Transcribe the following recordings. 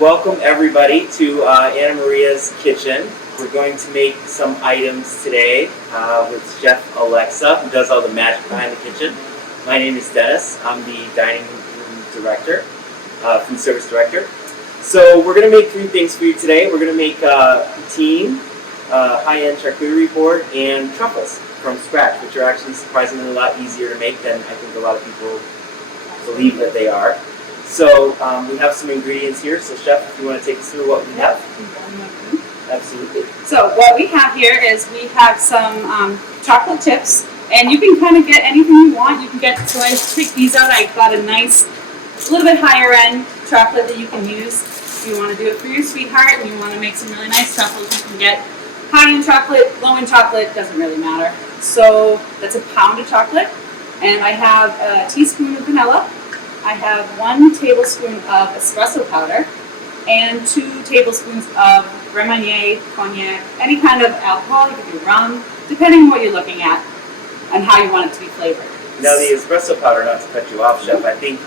Welcome everybody to Anna Maria's kitchen. We're going to make some items today with Chef Alexa, who does all the magic behind the kitchen. My name is Dennis. I'm the dining room director, food service director. So we're going to make three things for you today. We're going to make poutine, high-end charcuterie board, and truffles from scratch, which are actually surprisingly a lot easier to make than I think a lot of people believe that they are. So we have some ingredients here. So Chef, if you want to take us through what we have. Absolutely. So what we have here is we have some chocolate chips, and you can kind of get anything you want. You can get, so I picked these out. I got a nice, a little bit higher end chocolate that you can use. If you want to do it for your sweetheart and you want to make some really nice truffles, you can get high end chocolate, low end chocolate, doesn't really matter. So that's a pound of chocolate, and I have a teaspoon of vanilla. I have 1 tablespoon of espresso powder and 2 tablespoons of Grand Marnier, cognac, any kind of alcohol. You can do rum, depending on what you're looking at and how you want it to be flavored. Now the espresso powder, not to cut you off, Chef, I think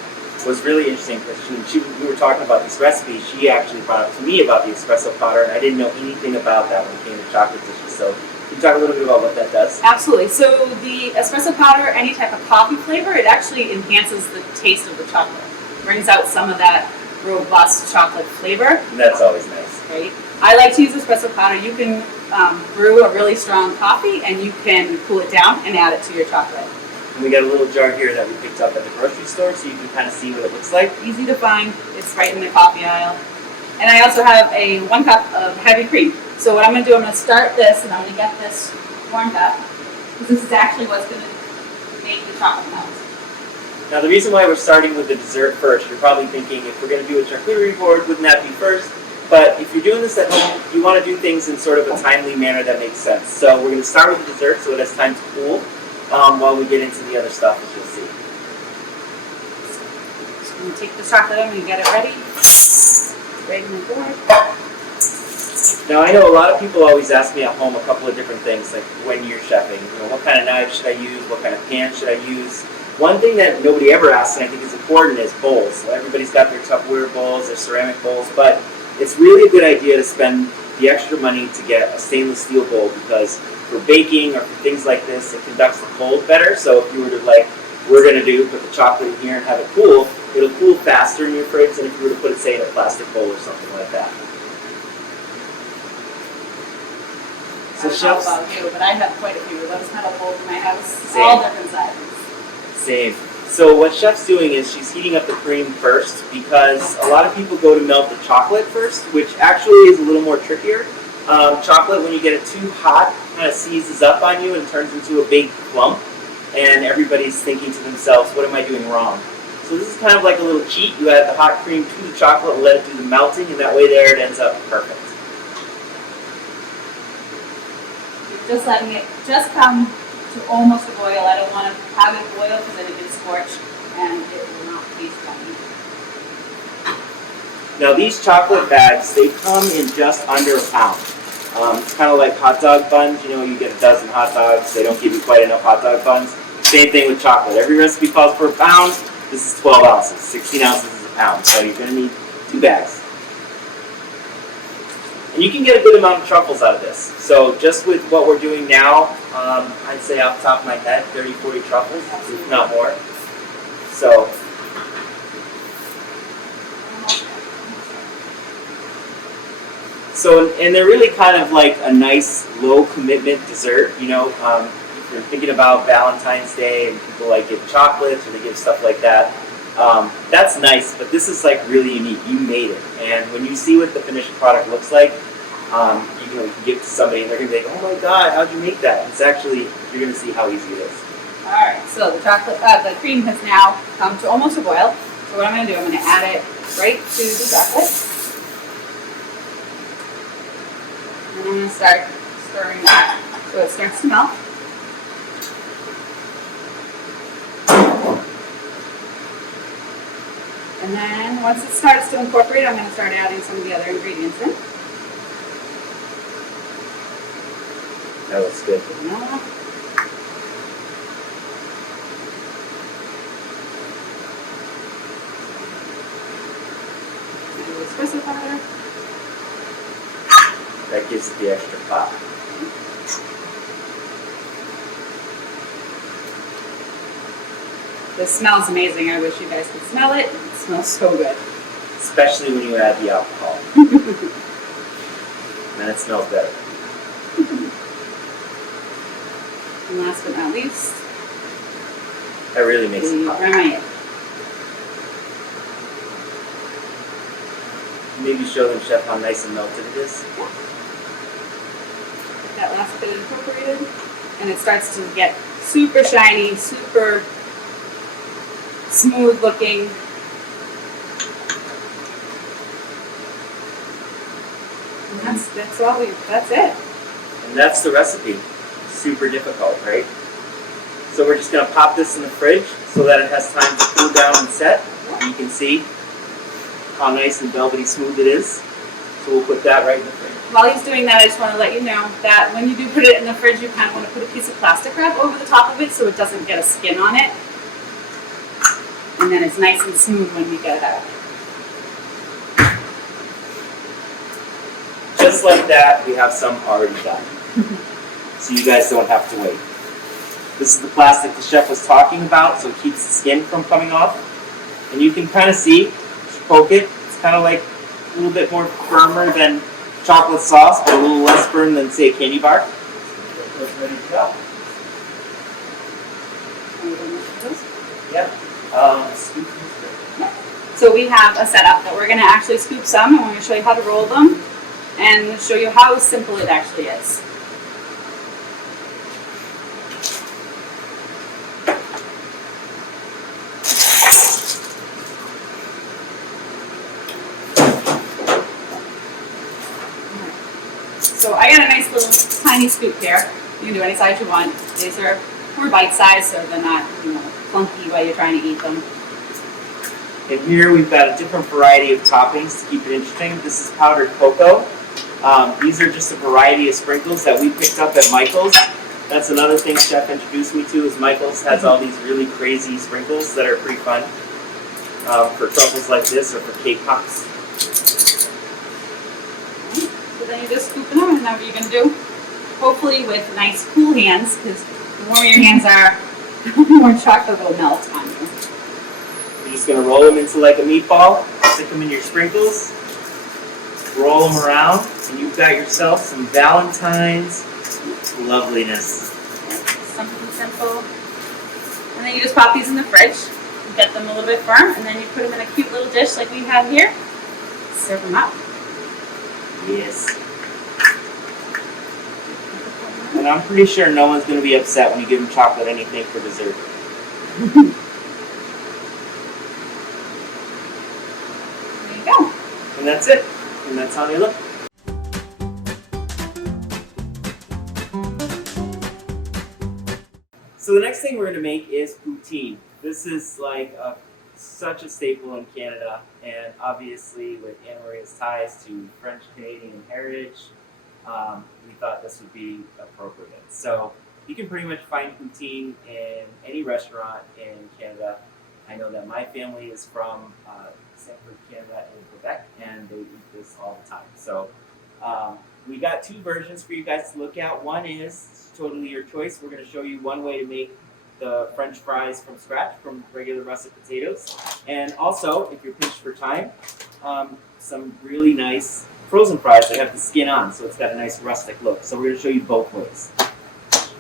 was really interesting because we were talking about this recipe. She actually brought up to me about the espresso powder, and I didn't know anything about that when it came to chocolate dishes. So can you talk a little bit about what that does? Absolutely. So the espresso powder, any type of coffee flavor, it actually enhances the taste of the chocolate. Brings out some of that robust chocolate flavor. And that's always nice. Right? I like to use espresso powder. You can brew a really strong coffee and you can cool it down and add it to your chocolate. And we got a little jar here that we picked up at the grocery store so you can kind of see what it looks like. Easy to find. It's right in the coffee aisle. And I also have a 1 cup of heavy cream. So what I'm going to do, I'm going to start this and I'm going to get this warmed up, because this is actually what's going to make the chocolate melt. Now the reason why we're starting with the dessert first, you're probably thinking if we're going to do a charcuterie board, wouldn't that be first? But if you're doing this at home, you want to do things in sort of a timely manner that makes sense. So we're going to start with the dessert so it has time to cool while we get into the other stuff, as you'll see. So I'm going to take the chocolate and get it ready. Right in the board. Now I know a lot of people always ask me at home a couple of different things, like when you're chefing. You know, what kind of knife should I use? What kind of pan should I use? One thing that nobody ever asks, and I think is important, is bowls. So everybody's got their Tupperware bowls, their ceramic bowls, but it's really a good idea to spend the extra money to get a stainless steel bowl, because for baking or for things like this, it conducts the cold better. So if you were to, like we're going to do, put the chocolate in here and have it cool, it'll cool faster in your fridge than if you were to put it, say, in a plastic bowl or something like that. So I don't know about you, but I have quite a few of those metal bowls in my house, all different sizes. Same. So what Chef's doing is she's heating up the cream first, because a lot of people go to melt the chocolate first, which actually is a little more trickier. Chocolate, when you get it too hot, kind of seizes up on you and turns into a big clump, and everybody's thinking to themselves, what am I doing wrong? So this is kind of like a little cheat. You add the hot cream to the chocolate and let it do the melting, and that way there it ends up perfect. Just letting it just come to almost a boil. I don't want to have it boil because then it gets scorched and it will not taste yummy. Now these chocolate bags, they come in just under a pound. It's kind of like hot dog buns. You know, you get a dozen hot dogs. They don't give you quite enough hot dog buns. Same thing with chocolate. Every recipe calls for a pound. This is 12 ounces. 16 ounces is a pound. So you're going to need 2 bags. And you can get a good amount of truffles out of this. So just with what we're doing now, I'd say off the top of my head, 30, 40 truffles, if not more. So, and they're really kind of like a nice low commitment dessert. You know, if you're thinking about Valentine's Day and people like give chocolates or they give stuff like that, that's nice, but this is like really unique. You made it, and when you see what the finished product looks like, you can give it to somebody and they're going to be like, oh my god, how'd you make that? It's actually, you're going to see how easy it is. Alright, so the cream has now come to almost a boil. So what I'm going to do, I'm going to add it right to the chocolate. And I'm going to start stirring it so it starts to melt. And then once it starts to incorporate, I'm going to start adding some of the other ingredients in. That looks good. Vanilla. espresso powder. That gives it the extra pop. This smells amazing. I wish you guys could smell it. It smells so good. Especially when you add the alcohol. Then it smells better. And last but not least, That really makes it the pop. Rind. Maybe show them, Chef, how nice and melted it is. That last bit incorporated, and it starts to get super shiny, super smooth looking. And that's it. And that's the recipe. Super difficult, right? So we're just going to pop this in the fridge so that it has time to cool down and set. You can see how nice and velvety smooth it is. So we'll put that right in the fridge. While he's doing that, I just want to let you know that when you do put it in the fridge, you kind of want to put a piece of plastic wrap over the top of it so it doesn't get a skin on it. And then it's nice and smooth when you get it out. Just like that, we have some already done. So you guys don't have to wait. This is the plastic the chef was talking about, so it keeps the skin from coming off. And you can kind of see, just poke it, it's kind of like a little bit more firmer than chocolate sauce, but a little less firm than, say, a candy bar. It's ready to go. Yep. Scoop this. So we have a setup that we're going to actually scoop some, and we're going to show you how to roll them, and show you how simple it actually is. So I got a nice little tiny scoop here. You can do any size you want. These are more bite size, so they're not, clunky while you're trying to eat them. And here we've got a different variety of toppings to keep it interesting. This is powdered cocoa. These are just a variety of sprinkles that we picked up at Michael's. That's another thing Chef introduced me to, is Michael's has all these really crazy sprinkles that are pretty fun for truffles like this or for cake pops. So then you're just scooping them, and now what you're going to do, hopefully with nice cool hands, because the warmer your hands are, the more chocolate will melt on you. You're just going to roll them into like a meatball, stick them in your sprinkles, roll them around, and you've got yourself some Valentine's loveliness. Something simple. And then you just pop these in the fridge, get them a little bit firm, and then you put them in a cute little dish like we have here. Serve them up. Yes. And I'm pretty sure no one's going to be upset when you give them chocolate anything for dessert. There you go. And that's it. And that's how they look. So the next thing we're going to make is poutine. This is like such a staple in Canada, and obviously with Anna Maria's ties to French-Canadian heritage, we thought this would be appropriate. So you can pretty much find poutine in any restaurant in Canada. I know that my family is from Sanford, Canada, in Quebec, and they eat this all the time. So we got two versions for you guys to look at. One is totally your choice. We're going to show you one way to make the French fries from scratch from regular russet potatoes. And also, if you're pinched for time, some really nice frozen fries that have the skin on, so it's got a nice rustic look. So we're going to show you both ways.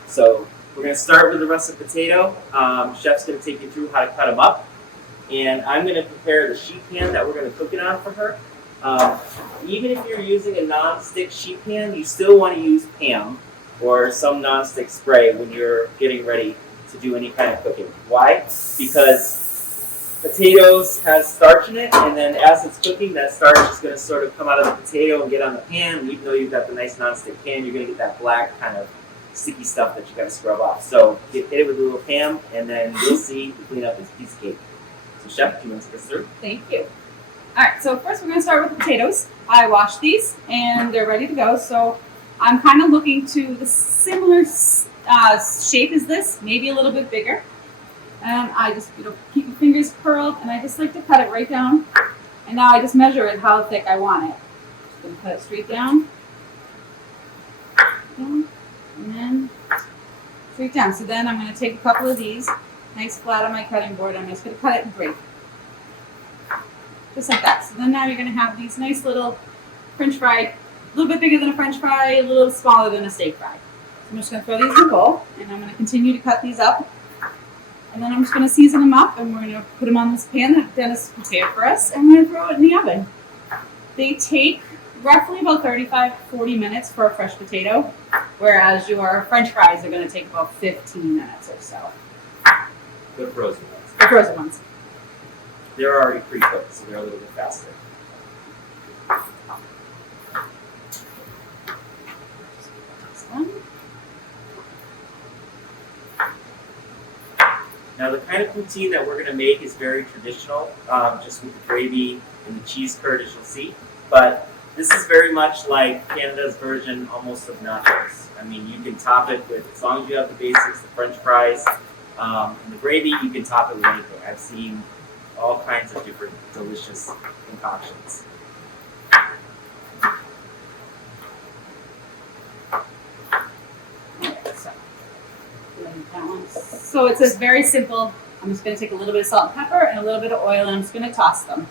So we're going to start with the russet potato. Chef's going to take you through how to cut them up. And I'm going to prepare the sheet pan that we're going to cook it on for her. Even if you're using a non-stick sheet pan, you still want to use Pam or some non-stick spray when you're getting ready to do any kind of cooking. Why? Because potatoes has starch in it, and then as it's cooking, that starch is going to sort of come out of the potato and get on the pan. And even though you've got the nice non-stick pan, you're going to get that black kind of sticky stuff that you got to scrub off. So hit it with a little Pam, and then you'll see you clean up this piece of cake. So Chef, do you want to take us through? Thank you. Alright, so first we're going to start with the potatoes. I washed these and they're ready to go. So I'm kind of looking to the similar shape as this, maybe a little bit bigger. And I just keep your fingers curled, and I just like to cut it right down And now I just measure it how thick I want it. Just gonna put it straight down. And then straight down. So then I'm gonna take a couple of these, nice flat on my cutting board. I'm just gonna cut it in three. Just like that. So then now you're gonna have these nice little French fry, a little bit bigger than a French fry, a little smaller than a steak fry. So I'm just gonna throw these in a bowl, and I'm gonna continue to cut these up. And then I'm just gonna season them up, and we're gonna put them on this pan that Dennis prepared for us, and we're gonna throw it in the oven. They take roughly about 35-40 minutes for a fresh potato, whereas your French fries are gonna take about 15 minutes or so. The frozen ones. The frozen ones. They're already pre-cooked, so they're a little bit faster. Now the kind of poutine that we're going to make is very traditional, just with the gravy and the cheese curd, as you'll see. But this is very much like Canada's version almost of nachos. I mean, you can top it with, as long as you have the basics, the French fries, and the gravy, you can top it with anything. I've seen all kinds of different delicious concoctions. So it's just very simple. I'm just going to take a little bit of salt and pepper and a little bit of oil, and I'm just going to toss them.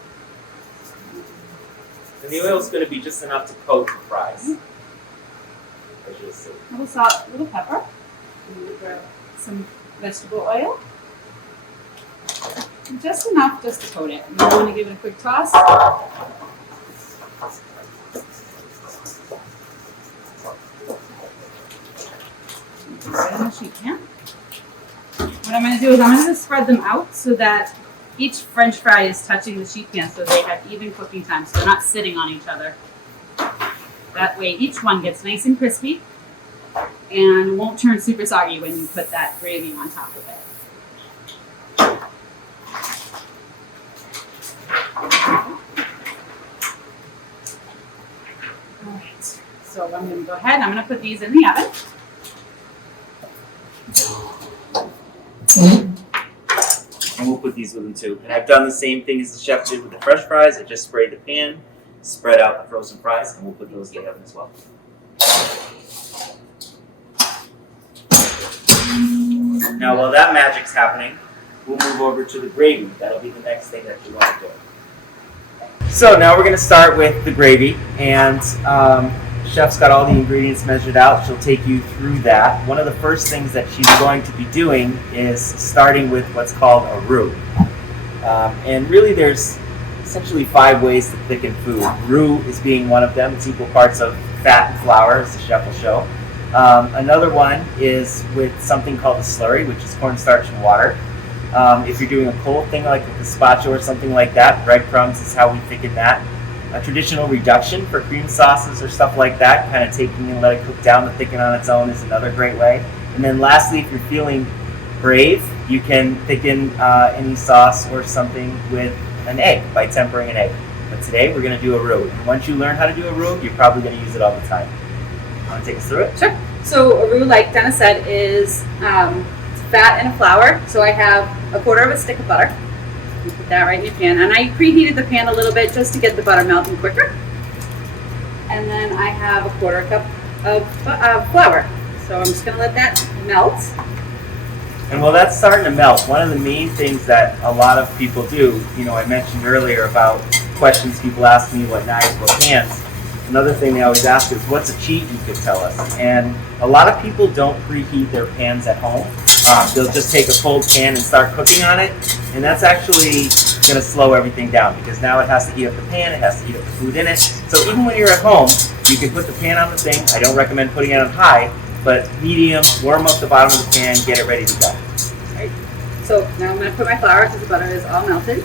And the oil is going to be just enough to coat the fries. As you'll see. A little salt, a little pepper, some vegetable oil. Just enough just to coat it. And I'm going to give it a quick toss. Right on the sheet pan. What I'm going to do is I'm going to spread them out so that each French fry is touching the sheet pan, so they have even cooking time, so they're not sitting on each other. That way each one gets nice and crispy and won't turn super soggy when you put that gravy on top of it. Alright, so I'm going to go ahead and I'm going to put these in the oven. And we'll put these with them too. And I've done the same thing as the chef did with the fresh fries. I just sprayed the pan, spread out the frozen fries, and we'll put those in the oven as well. Now while that magic's happening, we'll move over to the gravy. That'll be the next thing that you want to do. So now we're going to start with the gravy, and chef's got all the ingredients measured out. She'll take you through that. One of the first things that she's going to be doing is starting with what's called a roux. And really there's essentially 5 ways to thicken food. Roux is being one of them. It's equal parts of fat and flour, as the chef will show. Another one is with something called a slurry, which is cornstarch and water. If you're doing a cold thing like with gazpacho or something like that, breadcrumbs is how we thicken that. A traditional reduction for cream sauces or stuff like that, kind of taking and let it cook down to thicken on its own, is another great way. And then lastly, if you're feeling brave, you can thicken any sauce or something with an egg by tempering an egg. But today we're going to do a roux. And once you learn how to do a roux, you're probably going to use it all the time. Want to take us through it? Sure. So a roux, like Dennis said, is fat and a flour. So I have a 1/4 of a stick of butter. You put that right in your pan, and I preheated the pan a little bit just to get the butter melting quicker. And then I have a 1/4 cup of flour. So I'm just going to let that melt. And while that's starting to melt, one of the main things that a lot of people do, I mentioned earlier about questions people ask me, what knives, what pans. Another thing they always ask is, what's a cheat you could tell us? And a lot of people don't preheat their pans at home. They'll just take a cold pan and start cooking on it, and that's actually going to slow everything down because now it has to heat up the pan, it has to heat up the food in it. So even when you're at home, you can put the pan on the thing. I don't recommend putting it on high, but medium, warm up the bottom of the pan, get it ready to go. Right. So now I'm going to put my flour because the butter is all melted.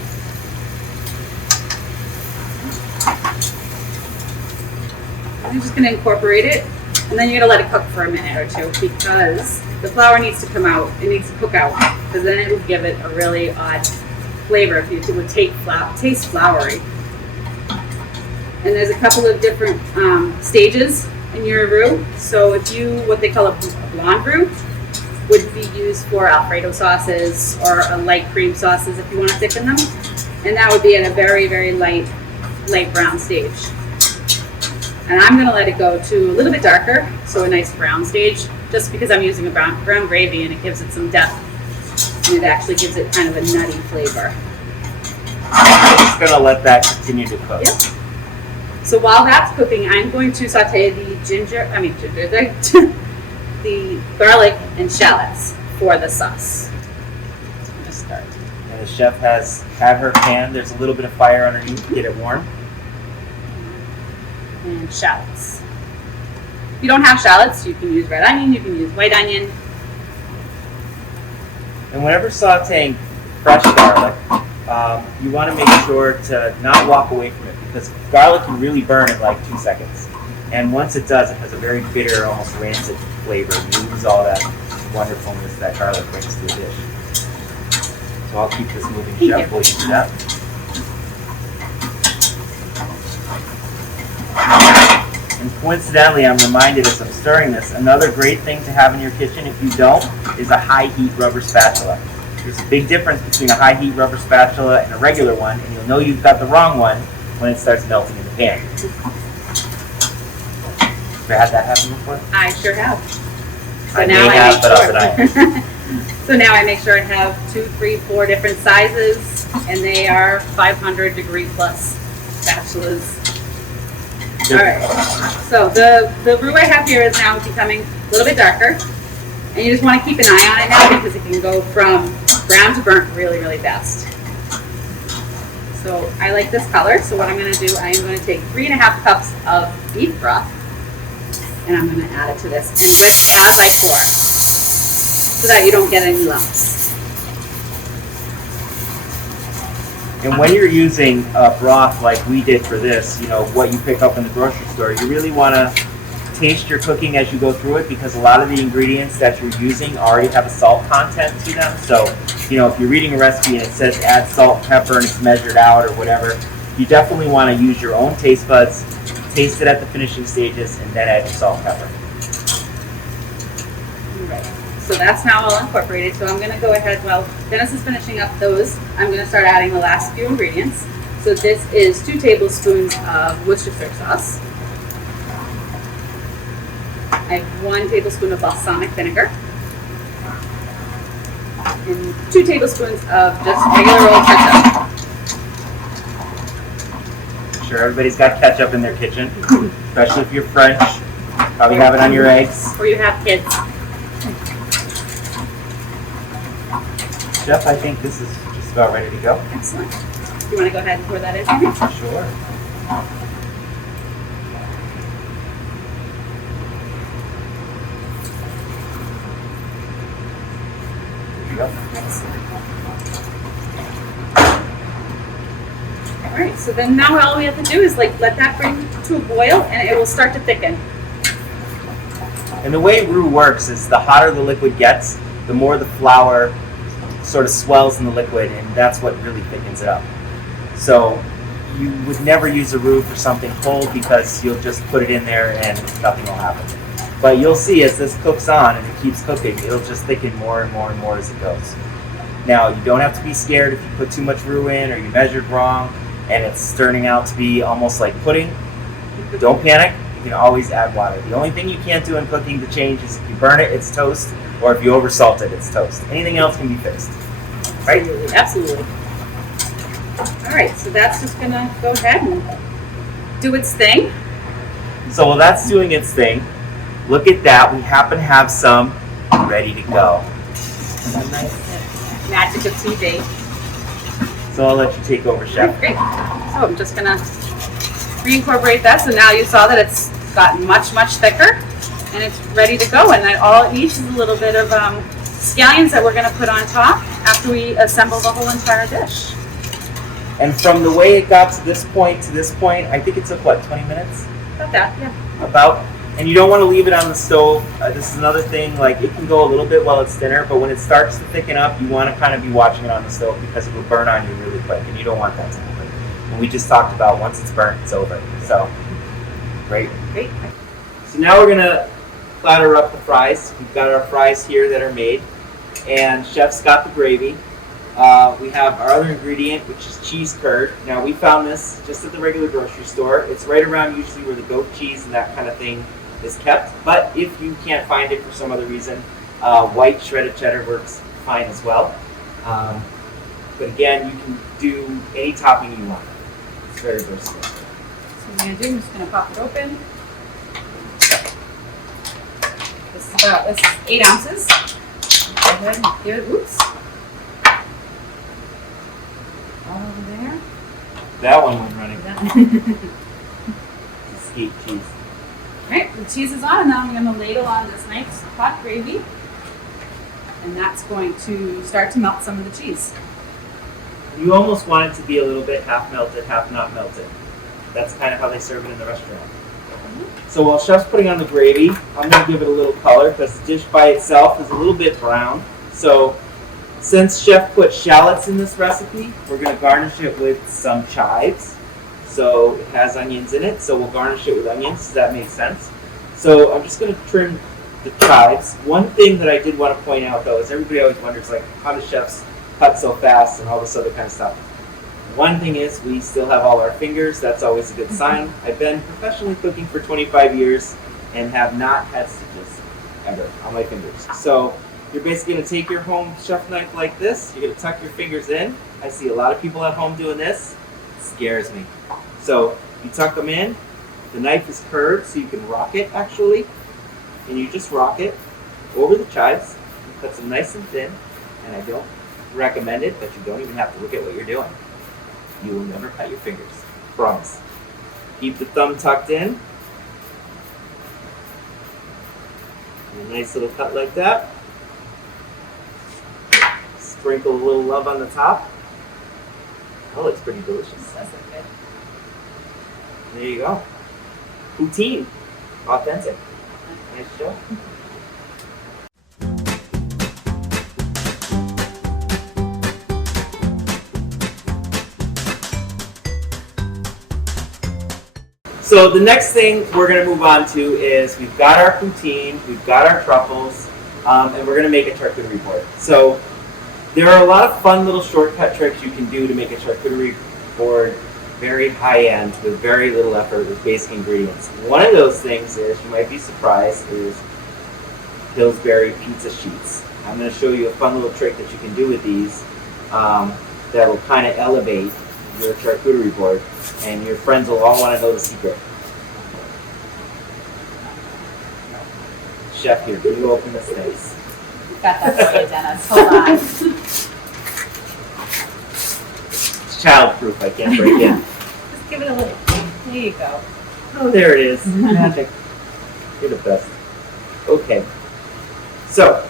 I'm just going to incorporate it, and then you're going to let it cook for a minute or two because the flour needs to come out. It needs to cook out because then it would give it a really odd flavor if it would taste floury. And there's a couple of different stages in your roux. So if what they call a blonde roux would be used for Alfredo sauces or a light cream sauces if you want to thicken them. And that would be at a very, very light light brown stage. And I'm going to let it go to a little bit darker, so a nice brown stage, just because I'm using a brown gravy and it gives it some depth. And it actually gives it kind of a nutty flavor. I'm just going to let that continue to cook. Yep. So while that's cooking, I'm going to saute the the garlic and shallots for the sauce. So I'm going to start. And the chef has had her pan. There's a little bit of fire underneath to get it warm. And shallots. If you don't have shallots, you can use red onion, you can use white onion. And whenever sauteing fresh garlic, you want to make sure to not walk away from it, because garlic can really burn in like 2 seconds. And once it does, it has a very bitter, almost rancid flavor. You lose all that wonderfulness that garlic brings to the dish. So I'll keep this moving, chef, while you do that. And coincidentally, I'm reminded as I'm stirring this, another great thing to have in your kitchen, if you don't, is a high heat rubber spatula. There's a big difference between a high heat rubber spatula and a regular one, and you'll know you've got the wrong one when it starts melting in the pan. Have you had that happen before? I sure have. So I now may have, but I'll deny it. So now I make sure I have 2, 3, 4 different sizes, and they are 500 degree plus spatulas. All right, so the roux I have here is now becoming a little bit darker, and you just want to keep an eye on it now because it can go from brown to burnt really, really fast. So I like this color, so what I'm going to do, I am going to take 3½ cups of beef broth, and I'm going to add it to this and whisk as I pour, so that you don't get any lumps. And when you're using a broth like we did for this, you know, what you pick up in the grocery store, you really want to taste your cooking as you go through it, because a lot of the ingredients that you're using already have a salt content to them. So, you know, if you're reading a recipe and it says add salt, pepper, and it's measured out or whatever, you definitely want to use your own taste buds, taste it at the finishing stages, and then add your salt and pepper. All right. So that's now all incorporated. So I'm going to go ahead, while Dennis is finishing up those, I'm going to start adding the last few ingredients. So this is 2 tablespoons of Worcestershire sauce. I have 1 tablespoon of balsamic vinegar. And 2 tablespoons of just regular old ketchup. I'm sure everybody's got ketchup in their kitchen, especially if you're French. Probably have it on your eggs. Or you have kids. Jeff, I think this is just about ready to go. Excellent. Do you want to go ahead and pour that in? Sure. There you go. Excellent. All right, so then now all we have to do is let that bring to a boil, and it will start to thicken. And the way roux works is the hotter the liquid gets, the more the flour sort of swells in the liquid, and that's what really thickens it up. So you would never use a roux for something cold, because you'll just put it in there and nothing will happen. But you'll see as this cooks on and it keeps cooking, it'll just thicken more and more and more as it goes. Now, you don't have to be scared if you put too much roux in or you measured wrong and it's turning out to be almost like pudding. Don't panic. You can always add water. The only thing you can't do in cooking to change is if you burn it, it's toast, or if you oversalt it, it's toast. Anything else can be fixed. Right? Absolutely. All right, so that's just gonna go ahead and do its thing. So while that's doing its thing, look at that. We happen to have some ready to go. Magic of TV. So I'll let you take over, Chef. Great. So I'm just gonna reincorporate that. So now you saw that it's gotten much, much thicker, and it's ready to go. And then all it needs is a little bit of scallions that we're gonna put on top after we assemble the whole entire dish. And from the way it got to this point, I think it took, what, 20 minutes? About that, yeah. About. And you don't want to leave it on the stove. This is another thing, like it can go a little bit while it's thinner, but when it starts to thicken up, you want to kind of be watching it on the stove, because it will burn on you really quick, and you don't want that to happen. And we just talked about once it's burnt, it's over. So, great. Great. So now we're going to platter up the fries. We've got our fries here that are made, and Chef's got the gravy. We have our other ingredient, which is cheese curd. Now we found this just at the regular grocery store. It's right around usually where the goat cheese and that kind of thing is kept. But if you can't find it for some other reason, white shredded cheddar works fine as well. But again, you can do any topping you want. It's very versatile. So what I'm just gonna pop it open. This is 8 ounces. Go ahead and give it, oops. All over there. That one was running. Escape cheese. Alright, the cheese is on, and now I'm gonna ladle on this nice hot gravy. And that's going to start to melt some of the cheese. You almost want it to be a little bit half melted, half not melted. That's kind of how they serve it in the restaurant. So while Chef's putting on the gravy, I'm going to give it a little color because the dish by itself is a little bit brown. So since Chef put shallots in this recipe, we're going to garnish it with some chives. So it has onions in it, so we'll garnish it with onions. Does that make sense? So I'm just going to trim the chives. One thing that I did want to point out though is everybody always wonders like how do chefs cut so fast and all this other kind of stuff. One thing is we still have all our fingers. That's always a good sign. I've been professionally cooking for 25 years and have not had stitches ever on my fingers. So you're basically going to take your home chef knife like this. You're going to tuck your fingers in. I see a lot of people at home doing this. It scares me. So you tuck them in. The knife is curved so you can rock it actually. And you just rock it over the chives. Cut them nice and thin. And I don't recommend it, but you don't even have to look at what you're doing. You will never cut your fingers. Promise. Keep the thumb tucked in. And a nice little cut like that. Sprinkle a little love on the top. That looks pretty delicious. That's good. There you go. Poutine. Authentic. Nice show. So the next thing we're going to move on to is we've got our poutine, we've got our truffles, and we're going to make a charcuterie board. So there are a lot of fun little shortcut tricks you can do to make a charcuterie board very high end with very little effort with basic ingredients. One of those things is, you might be surprised, is Pillsbury pizza sheets. I'm going to show you a fun little trick that you can do with these that will kind of elevate your charcuterie board, and your friends will all want to know the secret. Chef here, can you open this thing? Got that for you, Dennis. Hold on. It's child-proof, I can't break in. Just give it a little. There you go. Oh, there it is. Magic. You're the best. Okay. So.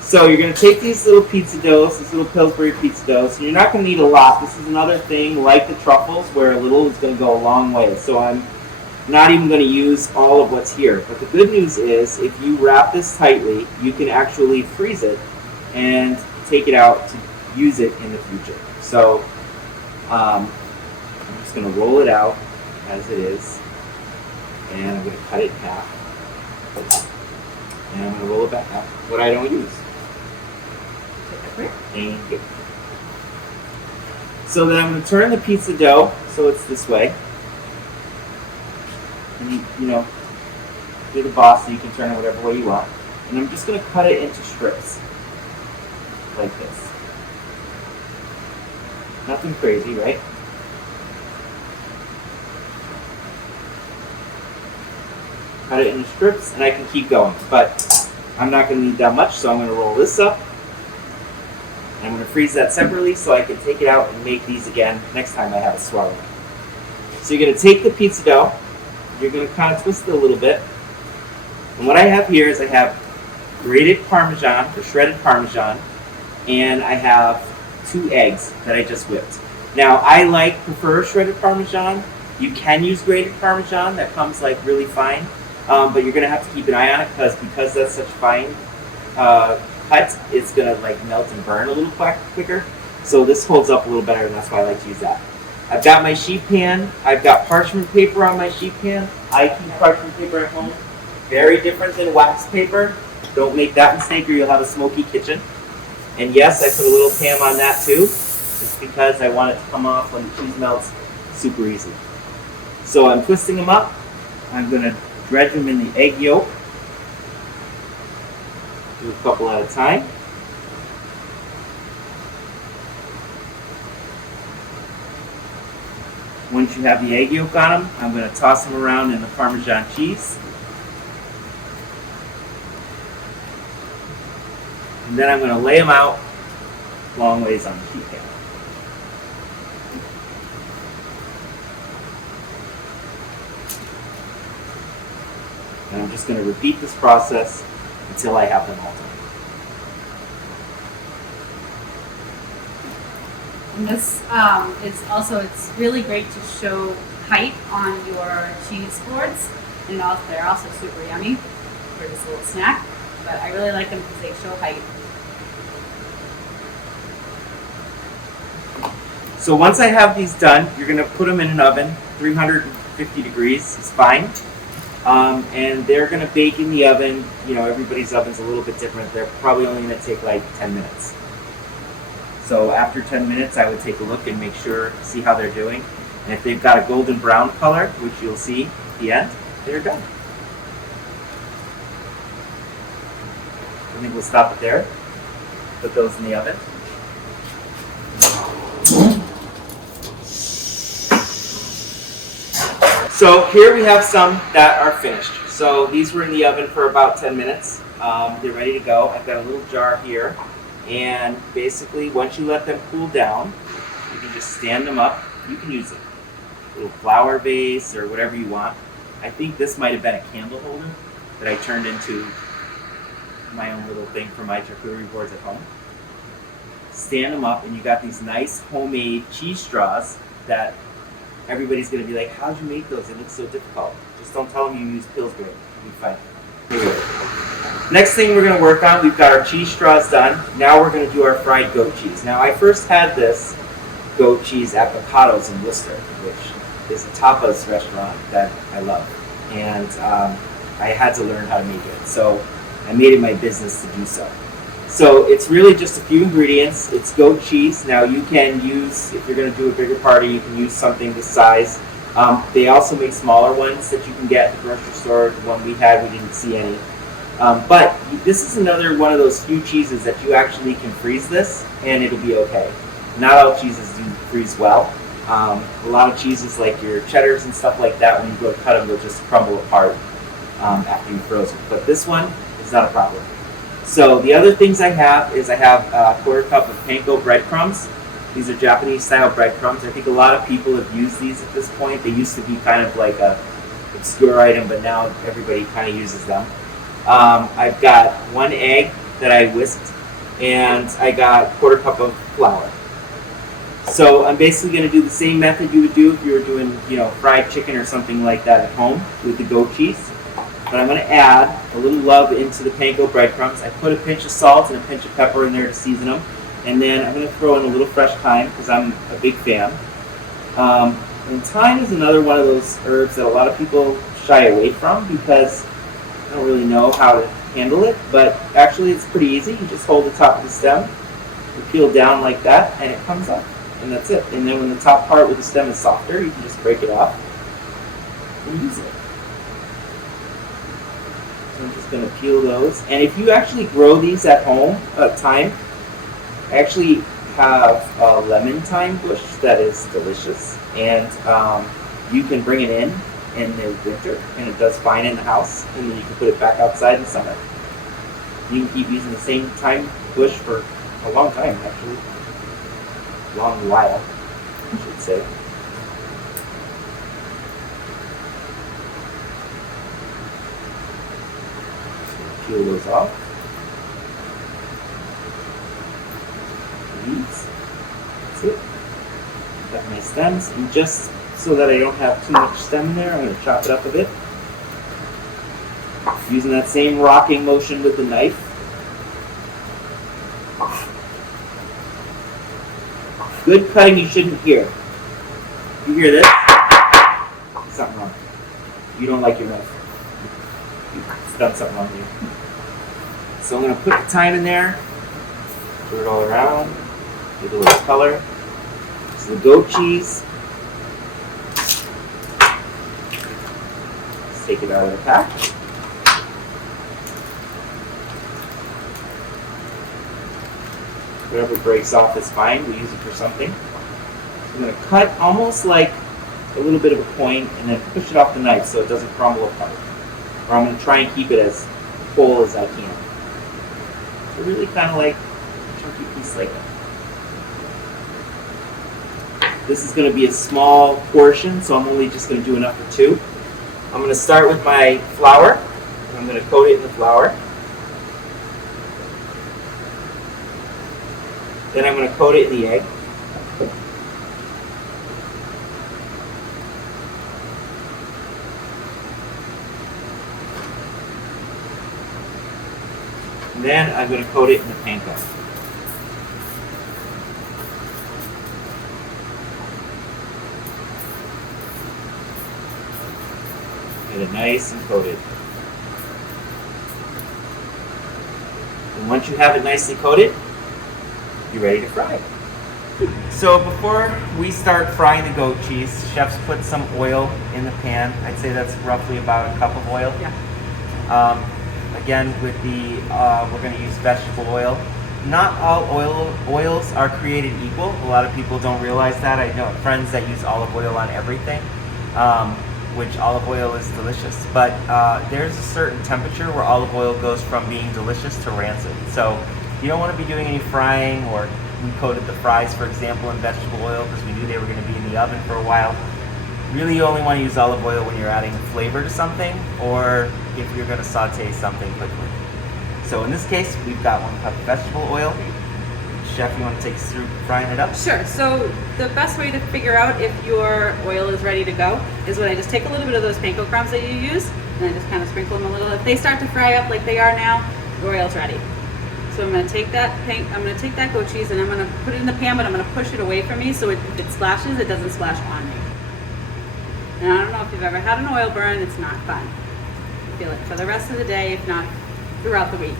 So you're going to take these little pizza doughs, these little Pillsbury pizza doughs, and you're not going to need a lot. This is another thing like the truffles where a little is going to go a long way. So I'm not even going to use all of what's here. But the good news is if you wrap this tightly, you can actually freeze it and take it out to use it in the future. So I'm just going to roll it out as it is, and I'm going to cut it in half. And I'm going to roll it back out. What I don't use. Thank you. So then I'm going to turn the pizza dough so it's this way. And you know, you're the boss, so you can turn it whatever way you want. And I'm just going to cut it into strips. Like this. Nothing crazy, right? Cut it into strips, and I can keep going. But I'm not going to need that much, so I'm going to roll this up. And I'm going to freeze that separately so I can take it out and make these again next time I have a swirl. So you're going to take the pizza dough, you're going to kind of twist it a little bit. And what I have here is I have grated Parmesan, or shredded Parmesan, and I have 2 eggs that I just whipped. Now I prefer shredded Parmesan. You can use grated Parmesan, that comes like really fine. But you're going to have to keep an eye on it because that's such fine cut, it's going to like melt and burn a little quicker. So this holds up a little better, and that's why I like to use that. I've got my sheet pan. I've got parchment paper on my sheet pan. I keep parchment paper at home Very different than wax paper. Don't make that mistake or you'll have a smoky kitchen. And yes, I put a little Pam on that too, just because I want it to come off when the cheese melts super easy. So I'm twisting them up. I'm going to dredge them in the egg yolk. Do a couple at a time. Once you have the egg yolk on them, I'm going to toss them around in the Parmesan cheese. And then I'm going to lay them out long ways on the heat pan. And I'm just going to repeat this process until I have them all done. And this is also, it's really great to show height on your cheese boards. And also, they're also super yummy for this little snack. But I really like them because they show height. So once I have these done, you're going to put them in an oven. 350 degrees is fine. And they're going to bake in the oven. You know, everybody's oven's a little bit different. They're probably only going to take like 10 minutes. So after 10 minutes, I would take a look and make sure, see how they're doing. And if they've got a golden brown color, which you'll see at the end, they're done. I think we'll stop it there. Put those in the oven. So here we have some that are finished. So these were in the oven for about 10 minutes. They're ready to go. I've got a little jar here. And basically, once you let them cool down, you can just stand them up. You can use a little flower vase or whatever you want. I think this might have been a candle holder that I turned into my own little thing for my charcuterie boards at home. Stand them up, and you got these nice homemade cheese straws that everybody's going to be like, how'd you make those? It looks so difficult. Just don't tell them you use Pillsbury. You'll be fine. Anyway. Next thing we're going to work on, we've got our cheese straws done. Now we're going to do our fried goat cheese. Now I first had this goat cheese at Bocado's in Worcester, which is a tapas restaurant that I love. And I had to learn how to make it. So I made it my business to do so. So it's really just a few ingredients. It's goat cheese. Now you can use, if you're going to do a bigger party, you can use something this size. They also make smaller ones that you can get at the grocery store. The one we had, we didn't see any. But this is another one of those few cheeses that you actually can freeze this and it'll be okay. Not all cheeses do freeze well. A lot of cheeses like your cheddars and stuff like that, when you go to cut them, they'll just crumble apart after you froze them. But this one is not a problem. So the other things I have is I have a quarter cup of Panko breadcrumbs. These are Japanese style breadcrumbs. I think a lot of people have used these at this point. They used to be kind of like a obscure item, but now everybody kind of uses them. I've got 1 egg that I whisked, and I got a quarter cup of flour. So I'm basically going to do the same method you would do if you were doing, fried chicken or something like that at home with the goat cheese. But I'm going to add a little love into the panko breadcrumbs. I put a pinch of salt and a pinch of pepper in there to season them. And then I'm going to throw in a little fresh thyme because I'm a big fan. And thyme is another one of those herbs that a lot of people shy away from because I don't really know how to handle it. But actually it's pretty easy. You just hold the top of the stem, you peel down like that, and it comes up. And that's it. And then when the top part with the stem is softer, you can just break it off and use it. So I'm just going to peel those. And if you actually grow these at home, thyme, I actually have a lemon thyme bush that is delicious. And you can bring it in the winter, and it does fine in the house. And then you can put it back outside in summer. You can keep using the same thyme bush for a long time, actually. Long while, I should say. So peel those off. These. That's it. Got my stems, and just so that I don't have too much stem in there, I'm going to chop it up a bit. Using that same rocking motion with the knife. Good cutting you shouldn't hear. You hear this? There's something wrong. You don't like your knife. It's done something on me. So I'm going to put the thyme in there, stir it all around, give it a little color. This is the goat cheese. Let's take it out of the pack. Whatever breaks off is fine. We use it for something. So I'm going to cut almost like a little bit of a point and then push it off the knife so it doesn't crumble apart. Or I'm going to try and keep it as full as I can. So really kind of like a chunky piece like that. This is going to be a small portion, so I'm only just going to do enough for two. I'm going to start with my flour, and I'm going to coat it in the flour. Then I'm going to coat it in the egg. And then I'm going to coat it in the panko. Get it nice and coated. And once you have it nicely coated, you're ready to fry it. So before we start frying the goat cheese, chefs put some oil in the pan. I'd say that's roughly about a cup of oil. Yeah. Again, with the we're going to use vegetable oil. Not all oils are created equal. A lot of people don't realize that. I know friends that use olive oil on everything, which olive oil is delicious. But there's a certain temperature where olive oil goes from being delicious to rancid. So you don't want to be doing any frying, or we coated the fries, for example, in vegetable oil because we knew they were going to be in the oven for a while. Really, you only want to use olive oil when you're adding flavor to something, or if you're going to saute something quickly. So in this case, we've got 1 cup of vegetable oil. Chef, you want to take us through frying it up? Sure. So the best way to figure out if your oil is ready to go is when I just take a little bit of those panko crumbs that you use, and I just kind of sprinkle them a little. If they start to fry up like they are now, your oil's ready. So I'm going to take that goat cheese and I'm going to put it in the pan, but I'm going to push it away from me so if it splashes, it doesn't splash on me. And I don't know if you've ever had an oil burn, it's not fun. You feel it for the rest of the day, if not throughout the week.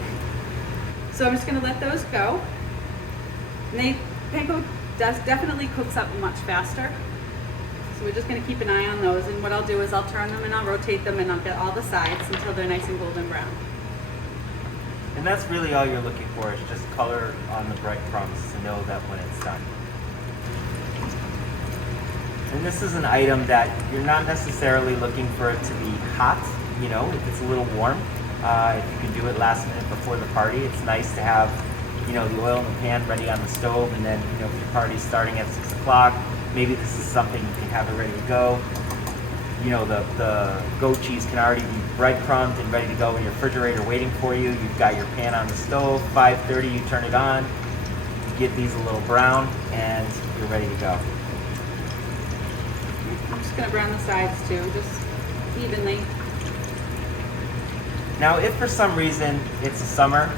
So I'm just going to let those go. And panko definitely cooks up much faster. So we're just going to keep an eye on those. And what I'll do is I'll turn them and I'll rotate them and I'll get all the sides until they're nice and golden brown. And that's really all you're looking for, is just color on the breadcrumbs to know that when it's done. And this is an item that you're not necessarily looking for it to be hot. You know, if it's a little warm, if you can do it last minute before the party, it's nice to have, you know, the oil in the pan ready on the stove, and then, you know, if your party's starting at 6 o'clock, maybe this is something you can have it ready to go. You know, the goat cheese can already be breadcrumbed and ready to go in your refrigerator waiting for you. You've got your pan on the stove, 5:30, you turn it on, you get these a little brown, and you're ready to go. I'm just going to brown the sides too, just evenly. Now, if for some reason it's a summer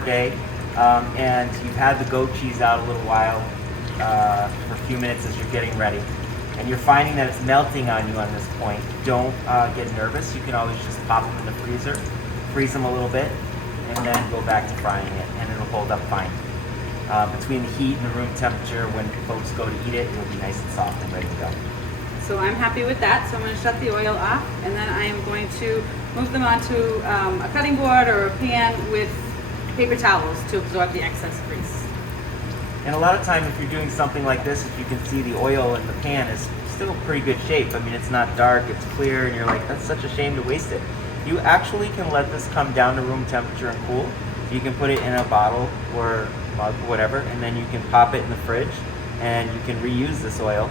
day, and you've had the goat cheese out a little while, for a few minutes as you're getting ready, and you're finding that it's melting on you on this point, don't get nervous. You can always just pop them in the freezer, freeze them a little bit, and then go back to frying it, and it'll hold up fine. Between the heat and the room temperature, when folks go to eat it, it'll be nice and soft and ready to go. So I'm happy with that. So I'm going to shut the oil off, and then I am going to move them onto a cutting board or a pan with paper towels to absorb the excess grease. And a lot of time, if you're doing something like this, if you can see the oil in the pan is still in pretty good shape. I mean, it's not dark, it's clear, and you're like, that's such a shame to waste it. You actually can let this come down to room temperature and cool. You can put it in a bottle or mug or whatever, and then you can pop it in the fridge, and you can reuse this oil,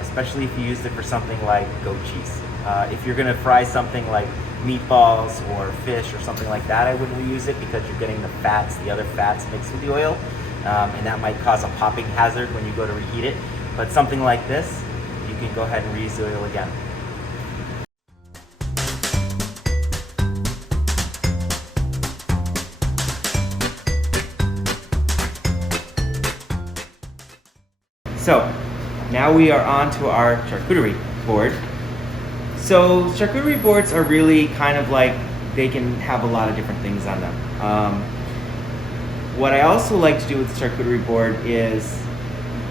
especially if you used it for something like goat cheese. If you're gonna fry something like meatballs or fish or something like that, I wouldn't reuse it because you're getting the fats, the other fats mixed with the oil. And that might cause a popping hazard when you go to reheat it. But something like this, you can go ahead and reuse the oil again. So, now we are on to our charcuterie board. So charcuterie boards are really kind of like, they can have a lot of different things on them. What I also like to do with the charcuterie board is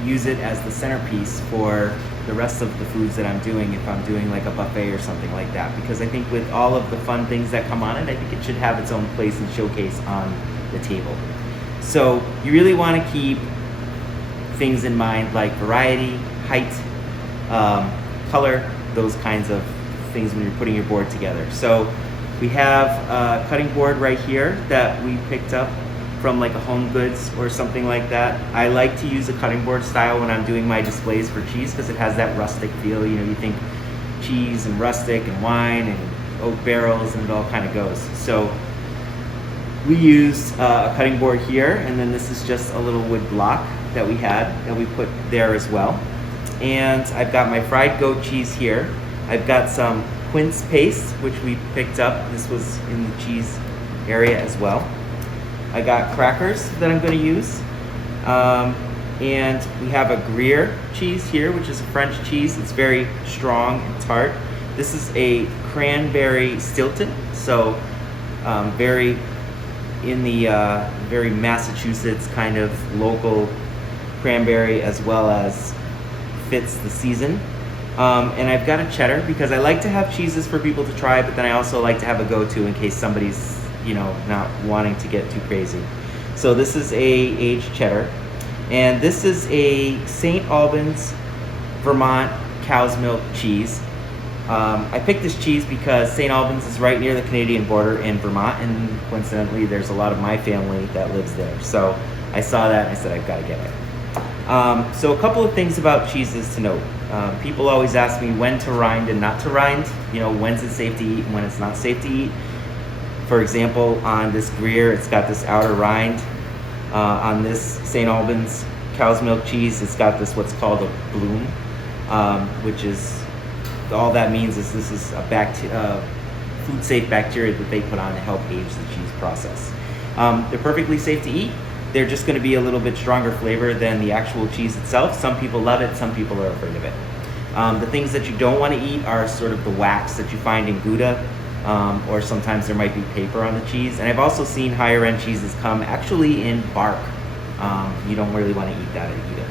use it as the centerpiece for the rest of the foods that I'm doing, if I'm doing like a buffet or something like that, because I think with all of the fun things that come on it, I think it should have its own place and showcase on the table. So you really want to keep things in mind like variety, height, color, those kinds of things when you're putting your board together. So we have a cutting board right here that we picked up from like a Home Goods or something like that. I like to use a cutting board style when I'm doing my displays for cheese because it has that rustic feel. You know, you think cheese and rustic and wine and oak barrels and it all kind of goes. So we used a cutting board here, and then this is just a little wood block that we had that we put there as well. And I've got my fried goat cheese here. I've got some quince paste, which we picked up. This was in the cheese area as well. I got crackers that I'm going to use. And we have a Gruyere cheese here, which is a French cheese. It's very strong and tart. This is a cranberry Stilton, so very in the very Massachusetts kind of local cranberry, as well as fits the season. And I've got a cheddar because I like to have cheeses for people to try, but then I also like to have a go-to in case somebody's, you know, not wanting to get too crazy. So this is a aged cheddar, and this is a St. Albans, Vermont cow's milk cheese. I picked this cheese because St. Albans is right near the Canadian border in Vermont, and coincidentally there's a lot of my family that lives there. So I saw that and I said I've got to get it. So a couple of things about cheeses to note. People always ask me when to rind and not to rind. You know, when's it safe to eat and when it's not safe to eat. For example, on this Gruyere, it's got this outer rind. On this St. Albans cow's milk cheese, it's got this what's called a bloom, which is, all that means is this is a food-safe bacteria that they put on to help age the cheese process. They're perfectly safe to eat. They're just going to be a little bit stronger flavor than the actual cheese itself. Some people love it, some people are afraid of it. The things that you don't want to eat are sort of the wax that you find in Gouda, or sometimes there might be paper on the cheese. And I've also seen higher end cheeses come actually in bark. You don't really want to eat that either.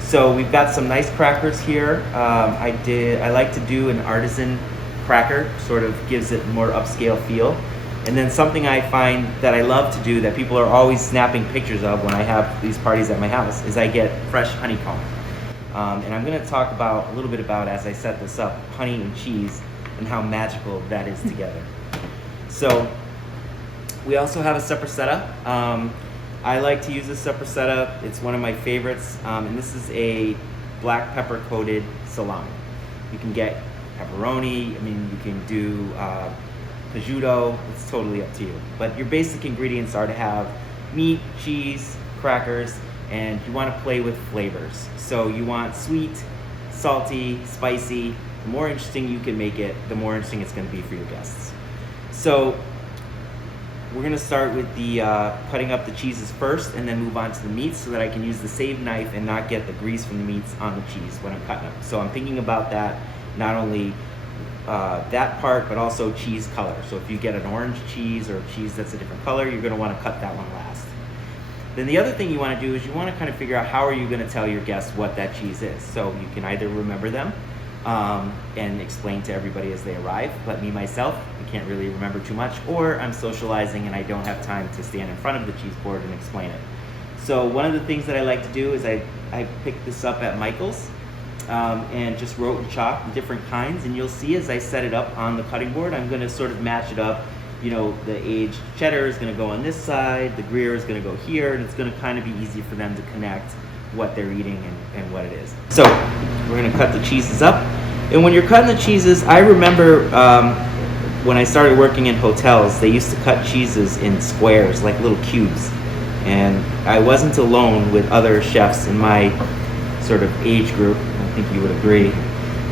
So we've got some nice crackers here. I like to do an artisan cracker, sort of gives it more upscale feel. And then something I find that I love to do that people are always snapping pictures of when I have these parties at my house is I get fresh honeycomb. And I'm going to talk a little bit about, as I set this up, honey and cheese and how magical that is together. So we also have a Sopressata. I like to use a Sopressata. It's one of my favorites. And this is a black pepper coated salami. You can get pepperoni. I mean, you can do prosciutto. It's totally up to you. But your basic ingredients are to have meat, cheese, crackers, and you want to play with flavors. So you want sweet, salty, spicy. The more interesting you can make it, the more interesting it's going to be for your guests. So we're going to start with the cutting up the cheeses first and then move on to the meats so that I can use the same knife and not get the grease from the meats on the cheese when I'm cutting them. So I'm thinking about that, not only that part, but also cheese color. So if you get an orange cheese or a cheese that's a different color, you're going to want to cut that one last. Then the other thing you want to do is you want to kind of figure out how are you going to tell your guests what that cheese is. So you can either remember them and explain to everybody as they arrive, but me myself, I can't really remember too much, or I'm socializing and I don't have time to stand in front of the cheese board and explain it. So one of the things that I like to do is I picked this up at Michael's and just wrote and chalked the different kinds, and you'll see as I set it up on the cutting board, I'm going to sort of match it up. You know, the aged cheddar is going to go on this side, the Gruyere is going to go here, and it's going to kind of be easy for them to connect what they're eating and what it is. So we're going to cut the cheeses up. And when you're cutting the cheeses, I remember when I started working in hotels, they used to cut cheeses in squares, like little cubes. And I wasn't alone with other chefs in my sort of age group. I think you would agree.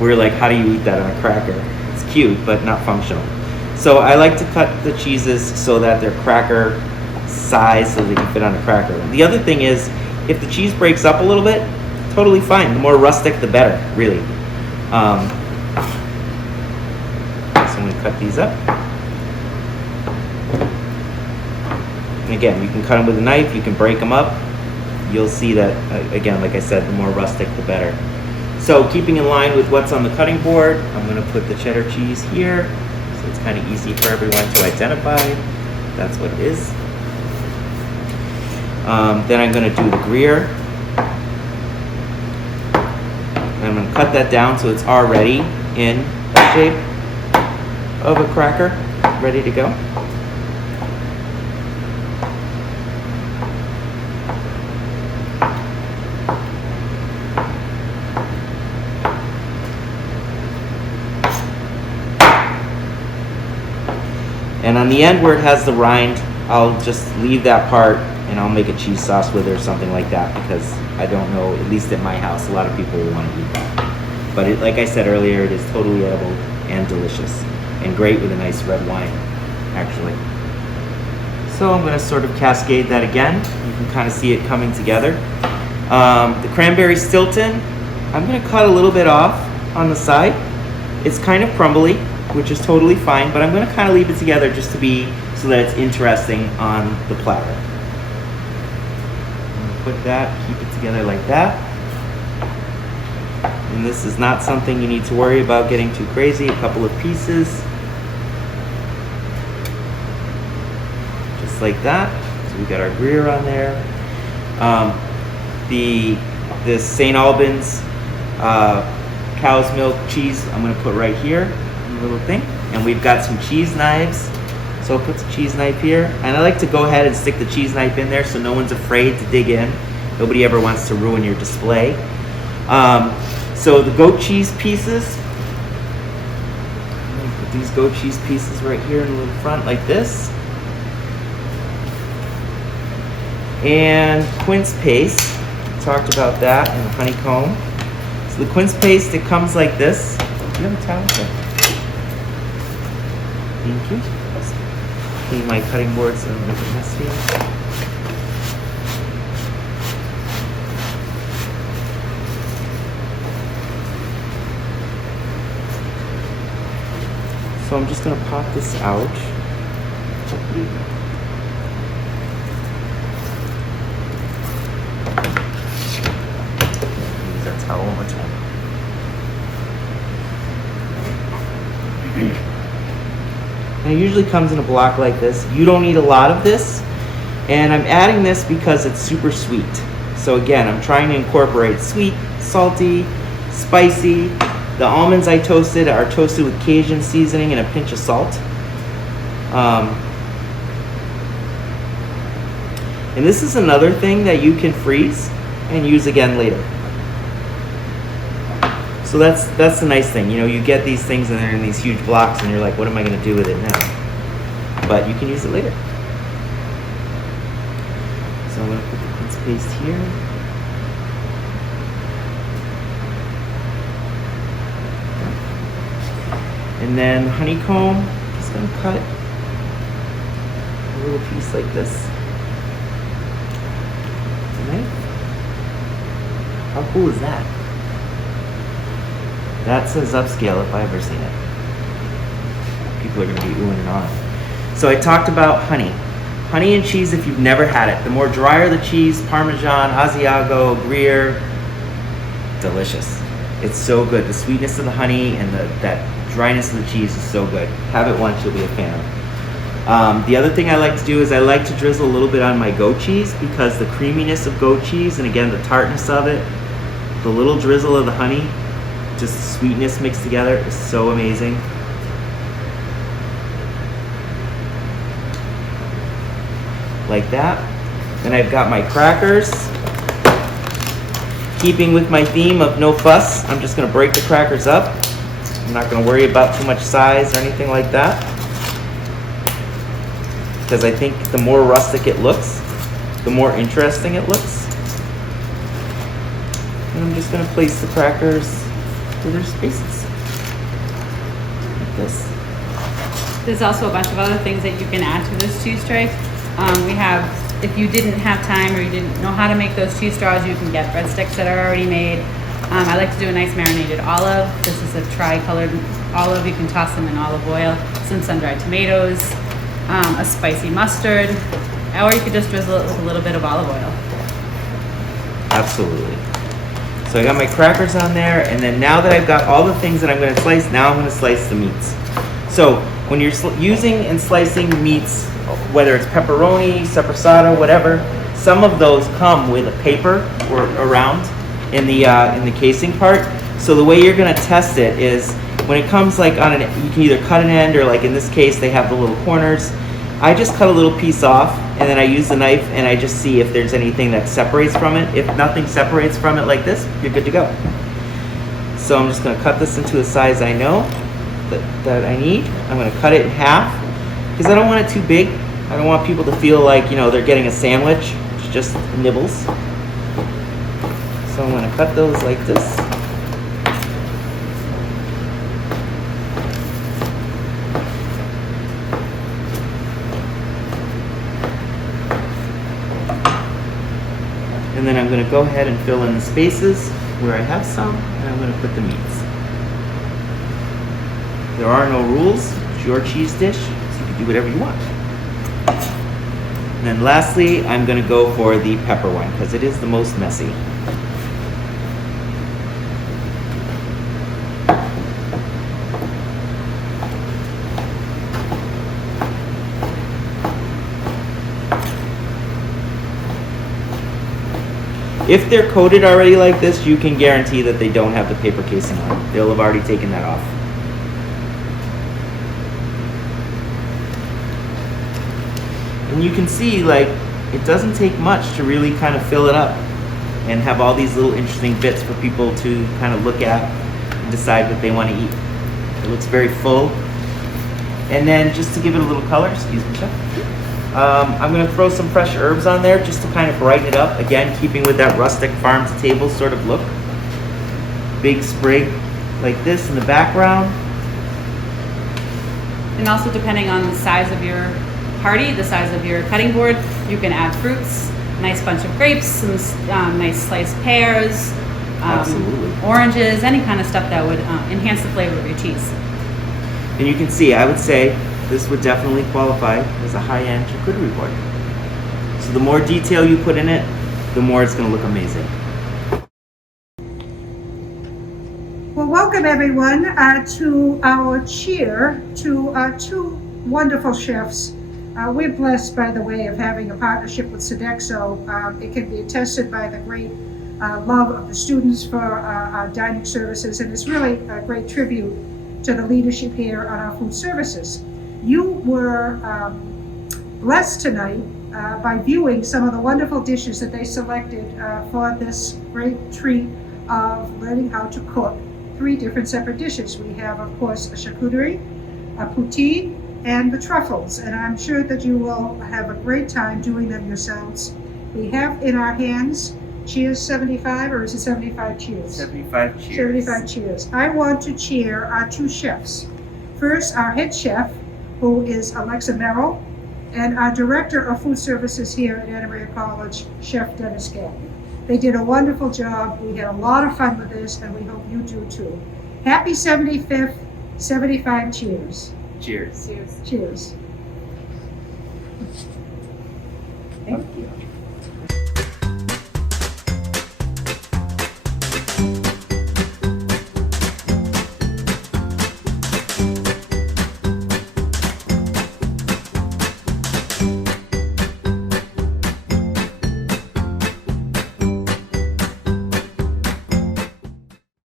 We were like, how do you eat that on a cracker? It's cute, but not functional. So I like to cut the cheeses so that they're cracker size so they can fit on a cracker. The other thing is, if the cheese breaks up a little bit, totally fine. The more rustic, the better, really. cut these up. And again, you can cut them with a knife, you can break them up. You'll see that, again, like I said, the more rustic, the better. So keeping in line with what's on the cutting board, I'm going to put the cheddar cheese here. So it's kind of easy for everyone to identify. That's what it is. Then I'm going to do the Gruyere. And I'm going to cut that down so it's already in the shape of a cracker, ready to go. And on the end where it has the rind, I'll just leave that part and I'll make a cheese sauce with it or something like that, because I don't know, at least at my house, a lot of people will want to eat that. But it, like I said earlier, it is totally edible and delicious and great with a nice red wine, actually. So I'm going to sort of cascade that again. You can kind of see it coming together. The cranberry Stilton, I'm going to cut a little bit off on the side. It's kind of crumbly, which is totally fine, but I'm going to kind of leave it together just to be so that it's interesting on the platter. I'm going to put that, keep it together like that. And this is not something you need to worry about getting too crazy. A couple of pieces. Just like that. So we got our Gruyere on there. The St. Albans cow's milk cheese I'm going to put right here. Little thing, and we've got some cheese knives, so I'll put the cheese knife here, and I like to go ahead and stick the cheese knife in there so no one's afraid to dig in. Nobody ever wants to ruin your display. So the goat cheese pieces, I'm going to put these goat cheese pieces right here in the little front like this, and quince paste. We talked about that, and the honeycomb. So the quince paste, it comes like this. Do you have a towel? Thank you. Clean my cutting board so I don't make a mess here. So I'm just going to pop this out. Use that towel one more time. And it usually comes in a block like this. You don't need a lot of this. And I'm adding this because it's super sweet. So again, I'm trying to incorporate sweet, salty, spicy. The almonds I toasted are toasted with Cajun seasoning and a pinch of salt. And this is another thing that you can freeze and use again later. So that's the nice thing. You know, you get these things and they're in these huge blocks and you're like, what am I going to do with it now? But you can use it later. So I'm going to put the quince paste here. And then honeycomb, I'm just going to cut a little piece like this. Right? How cool is that? That says upscale if I've ever seen it. People are going to be oohing and ahhing. So I talked about honey. Honey and cheese if you've never had it. The more drier the cheese, Parmesan, Asiago, Gruyere, delicious. It's so good. The sweetness of the honey and that dryness of the cheese is so good. Have it once, you'll be a fan of. The other thing I like to do is I like to drizzle a little bit on my goat cheese because the creaminess of goat cheese and again the tartness of it, the little drizzle of the honey, just the sweetness mixed together is so amazing. Like that. Then I've got my crackers. Keeping with my theme of no fuss, I'm just going to break the crackers up. I'm not going to worry about too much size or anything like that. Because I think the more rustic it looks, the more interesting it looks. And I'm just going to place the crackers where there's spaces. Like this. There's also a bunch of other things that you can add to this cheese tray. We have, if you didn't have time or you didn't know how to make those cheese straws, you can get breadsticks that are already made. I like to do a nice marinated olive. This is a tri-colored olive, you can toss them in olive oil, some sun-dried tomatoes, a spicy mustard, or you could just drizzle it with a little bit of olive oil. Absolutely. So I got my crackers on there, and then now that I've got all the things that I'm going to slice, now I'm going to slice the meats. So when you're using and slicing meats, whether it's pepperoni, sopressata, whatever, some of those come with a paper or around in the casing part. So the way you're going to test it is when it comes like on an, you can either cut an end or like in this case they have the little corners. I just cut a little piece off and then I use the knife and I just see if there's anything that separates from it. If nothing separates from it like this, you're good to go. So I'm just going to cut this into a size I know that I need. I'm going to cut it in half because I don't want it too big. I don't want people to feel like, you know, they're getting a sandwich. It's just nibbles. So I'm going to cut those like this. And then I'm going to go ahead and fill in the spaces where I have some, and I'm going to put the meats. There are no rules. It's your cheese dish, so you can do whatever you want. And then lastly, I'm going to go for the pepper one, because it is the most messy. If they're coated already like this, you can guarantee that they don't have the paper casing on. They'll have already taken that off. And you can see, like, it doesn't take much to really kind of fill it up and have all these little interesting bits for people to kind of look at and decide what they want to eat. It looks very full. And then just to give it a little color, excuse me, Chef. I'm going to throw some fresh herbs on there just to kind of brighten it up. Again, keeping with that rustic farm to table sort of look. Big sprig like this in the background. And also depending on the size of your party, the size of your cutting board, you can add fruits, a nice bunch of grapes, some nice sliced pears, oranges, any kind of stuff that would enhance the flavor of your cheese. And you can see, I would say, this would definitely qualify as a high-end charcuterie board. So the more detail you put in it, the more it's going to look amazing. Well, welcome everyone to our cheer to two wonderful chefs. We're blessed, by the way, of having a partnership with Sodexo. It can be attested by the great love of the students for our dining services, and it's really a great tribute to the leadership here on our food services. You were blessed tonight by viewing some of the wonderful dishes that they selected for this great treat of learning how to cook 3 different separate dishes. We have, of course, a charcuterie, a poutine, and the truffles. And I'm sure that you will have a great time doing them yourselves. We have in our hands Cheers 75, or is it 75 cheers? 75 cheers. 75 cheers. I want to cheer our 2 chefs. First, our head chef, who is Alexa Merrill, and our Director of Food Services here at Anna Maria College, Chef Dennis Gay. They did a wonderful job. We had a lot of fun with this, and we hope you do too. Happy 75th, 75 cheers. Cheers. Cheers. Cheers. Thank you.